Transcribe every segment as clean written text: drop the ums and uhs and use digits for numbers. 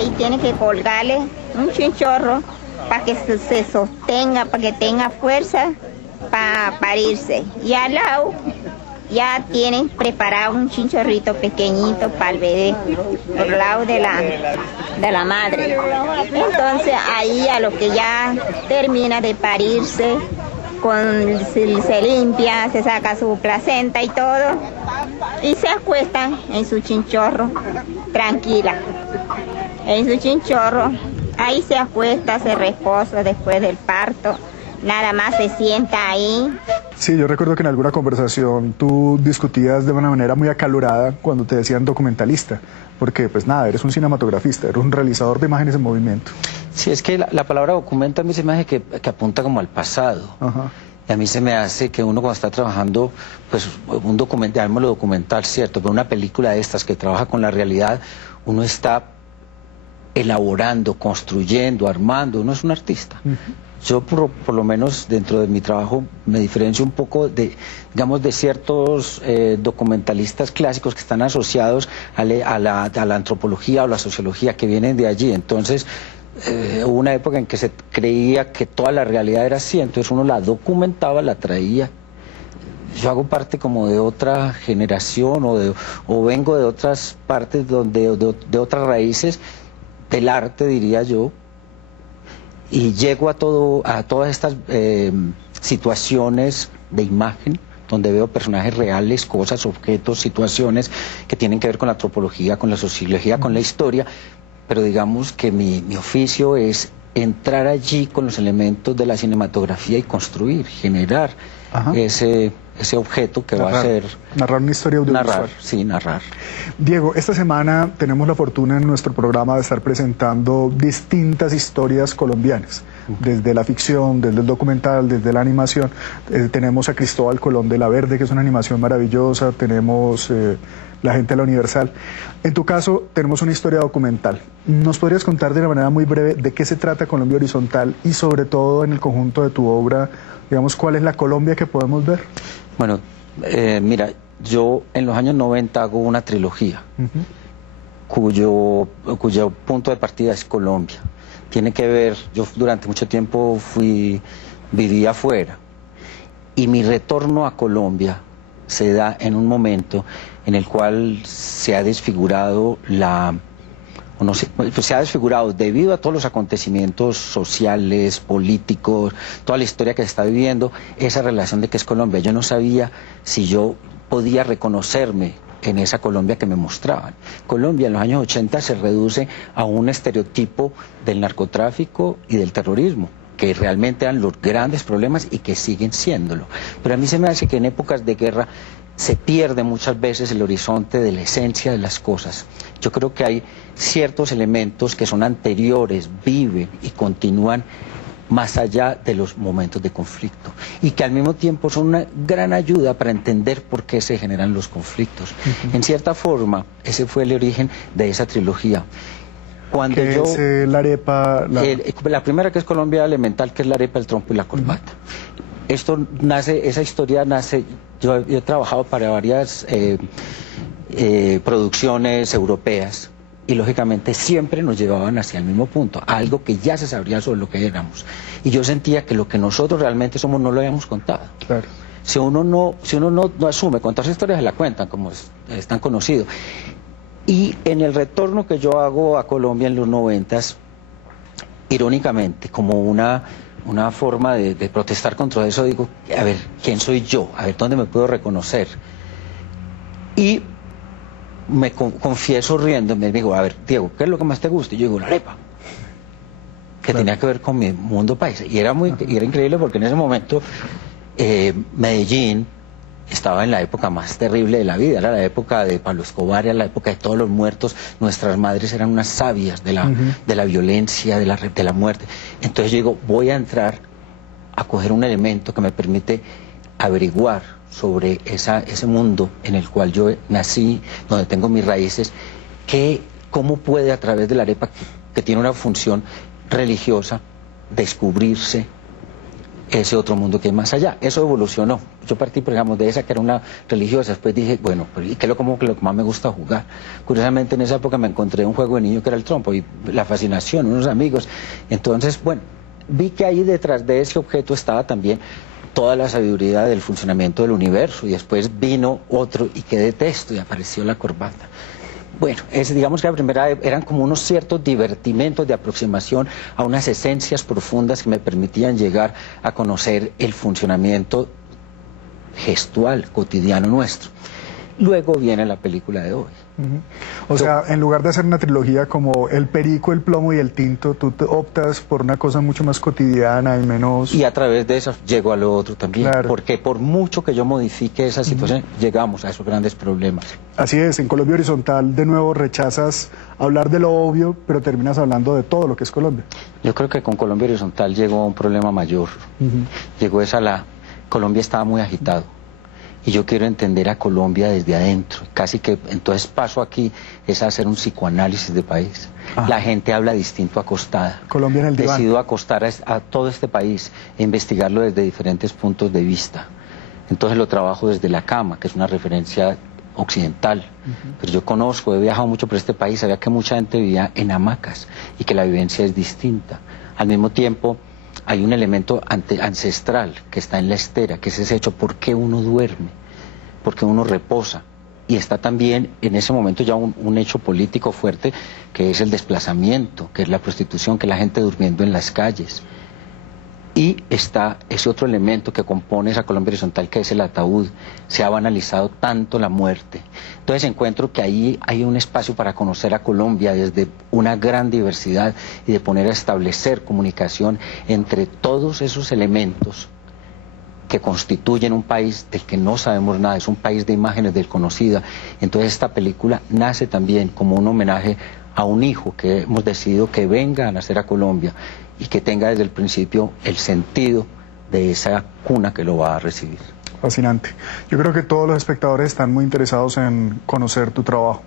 ahí tiene que colgarle un chinchorro para que se sostenga, para que tenga fuerza para parirse. Y al lado ya tienen preparado un chinchorrito pequeñito para el bebé, por el lado de la madre. Entonces ahí a lo que ya termina de parirse, se limpia, se saca su placenta y todo, y se acuesta en su chinchorro, tranquila. En su chinchorro, ahí se acuesta, se reposa después del parto. Nada más se sienta ahí. Sí, yo recuerdo que en alguna conversación tú discutías de una manera muy acalorada cuando te decían documentalista, porque pues nada, eres un cinematografista, eres un realizador de imágenes en movimiento. Sí, es que la palabra documento a mí se me hace que apunta como al pasado. Ajá. Y a mí se me hace que uno cuando está trabajando, pues un documental, llamémoslo documental, cierto, pero una película de estas que trabaja con la realidad, uno está elaborando, construyendo, armando, uno es un artista. Yo por lo menos dentro de mi trabajo me diferencio un poco de, digamos, de ciertos documentalistas clásicos que están asociados a la antropología o la sociología que vienen de allí. Entonces hubo una época en que se creía que toda la realidad era así, entonces uno la documentaba, la traía. Yo hago parte como de otra generación o vengo de otras partes de otras raíces del arte, diría yo, y llego a todas estas situaciones de imagen donde veo personajes reales, cosas, objetos, situaciones que tienen que ver con la antropología, con la sociología, con la historia, pero digamos que mi oficio es entrar allí con los elementos de la cinematografía y construir, generar ese objeto que va a ser... Narrar una historia audiovisual. Narrar, sí, narrar. Diego, esta semana tenemos la fortuna en nuestro programa de estar presentando distintas historias colombianas, desde la ficción, desde el documental, desde la animación. Tenemos a Cristóbal Colón de la Verde, que es una animación maravillosa, tenemos La gente de la Universal. En tu caso, tenemos una historia documental. ¿Nos podrías contar de una manera muy breve de qué se trata Colombia Horizontal y sobre todo en el conjunto de tu obra, digamos, cuál es la Colombia que podemos ver? Bueno, mira, yo en los años 90 hago una trilogía cuyo punto de partida es Colombia. Tiene que ver, yo durante mucho tiempo viví afuera y mi retorno a Colombia se da en un momento en el cual se ha desfigurado se ha desfigurado debido a todos los acontecimientos sociales, políticos, toda la historia que se está viviendo, esa relación de que es Colombia. Yo no sabía si yo podía reconocerme en esa Colombia que me mostraban. Colombia en los años 80 se reduce a un estereotipo del narcotráfico y del terrorismo, que realmente eran los grandes problemas y que siguen siéndolo. Pero a mí se me hace que en épocas de guerra se pierde muchas veces el horizonte de la esencia de las cosas. Yo creo que hay ciertos elementos que son anteriores, viven y continúan más allá de los momentos de conflicto y que al mismo tiempo son una gran ayuda para entender por qué se generan los conflictos. En cierta forma, ese fue el origen de esa trilogía. Cuando ¿Qué es la arepa? La primera, que es Colombia Elemental, que es la arepa, el trompo y la corbata. Esa historia nace, yo he trabajado para varias producciones europeas y lógicamente siempre nos llevaban hacia el mismo punto, algo que ya se sabría sobre lo que éramos. Y yo sentía que lo que nosotros realmente somos no lo habíamos contado. Claro. Si uno no asume, contar esa historia se la cuentan, como es tan conocido. Y en el retorno que yo hago a Colombia en los 90s, irónicamente, como una forma de protestar contra eso, digo, a ver, ¿quién soy yo? A ver, ¿dónde me puedo reconocer? Y me confieso riendo, me digo, a ver, Diego, ¿qué es lo que más te gusta? Y yo digo, la arepa, que tenía que ver con mi mundo paisa. Y era increíble porque en ese momento Medellín estaba en la época más terrible de la vida, era la época de Pablo Escobar, era la época de todos los muertos, nuestras madres eran unas sabias de la violencia, de la muerte. Entonces yo digo, voy a entrar a coger un elemento que me permite averiguar sobre ese mundo en el cual yo nací, donde tengo mis raíces, cómo puede a través de la arepa, que tiene una función religiosa, descubrirse ese otro mundo que hay más allá. Eso evolucionó. Yo partí, digamos, de esa que era una religiosa, después dije, bueno, ¿y qué es lo que más me gusta jugar? Curiosamente en esa época me encontré un juego de niño que era el trompo y la fascinación, unos amigos. Entonces, bueno, vi que ahí detrás de ese objeto estaba también toda la sabiduría del funcionamiento del universo, y después vino otro y que detesto, y apareció la corbata. Bueno, digamos que la primera eran como unos ciertos divertimentos de aproximación a unas esencias profundas que me permitían llegar a conocer el funcionamiento gestual cotidiano nuestro. Luego viene la película de hoy. O sea, en lugar de hacer una trilogía como El Perico, El Plomo y El Tinto, tú te optas por una cosa mucho más cotidiana y menos... Y a través de eso llego a lo otro también, Claro. porque por mucho que yo modifique esa situación, llegamos a esos grandes problemas. Así es, en Colombia Horizontal de nuevo rechazas hablar de lo obvio, pero terminas hablando de todo lo que es Colombia. Yo creo que con Colombia Horizontal llegó un problema mayor. Llegó Colombia estaba muy agitado. Y yo quiero entender a Colombia desde adentro. Casi que entonces paso aquí es a hacer un psicoanálisis de país. La gente habla distinto acostada. Colombia en el diván. Decido acostar a todo este país e investigarlo desde diferentes puntos de vista. Entonces lo trabajo desde la cama, que es una referencia occidental. Pero yo conozco, he viajado mucho por este país, sabía que mucha gente vivía en hamacas y que la vivencia es distinta. Al mismo tiempo, hay un elemento ancestral que está en la estera, que es ese hecho, ¿por qué uno duerme? ¿Por qué uno reposa? Y está también en ese momento ya un hecho político fuerte, que es el desplazamiento, que es la prostitución, que es la gente durmiendo en las calles. Y está ese otro elemento que compone esa Colombia horizontal, que es el ataúd. Se ha banalizado tanto la muerte. Entonces encuentro que ahí hay un espacio para conocer a Colombia desde una gran diversidad y de poner a establecer comunicación entre todos esos elementos que constituyen un país del que no sabemos nada, es un país de imágenes desconocidas. Entonces esta película nace también como un homenaje a un hijo que hemos decidido que venga a nacer a Colombia y que tenga desde el principio el sentido de esa cuna que lo va a recibir. Fascinante. Yo creo que todos los espectadores están muy interesados en conocer tu trabajo.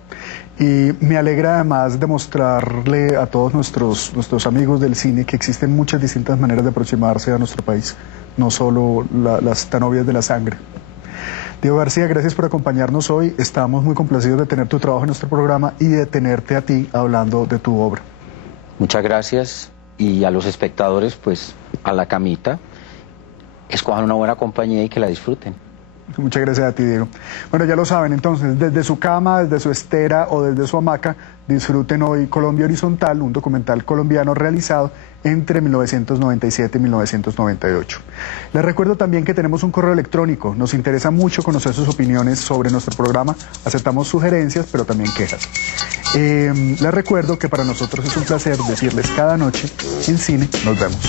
Y me alegra además demostrarle a todos nuestros amigos del cine que existen muchas distintas maneras de aproximarse a nuestro país, no solo las tan obvias de la sangre. Diego García, gracias por acompañarnos hoy. Estamos muy complacidos de tener tu trabajo en nuestro programa y de tenerte a ti hablando de tu obra. Muchas gracias, y a los espectadores, pues, a la camita, escojan una buena compañía y que la disfruten. Muchas gracias a ti, Diego. Bueno, ya lo saben, entonces, desde su cama, desde su estera o desde su hamaca, disfruten hoy Colombia Horizontal, un documental colombiano realizado entre 1997 y 1998. Les recuerdo también que tenemos un correo electrónico. Nos interesa mucho conocer sus opiniones sobre nuestro programa. Aceptamos sugerencias, pero también quejas. Les recuerdo que para nosotros es un placer decirles cada noche en cine. Nos vemos.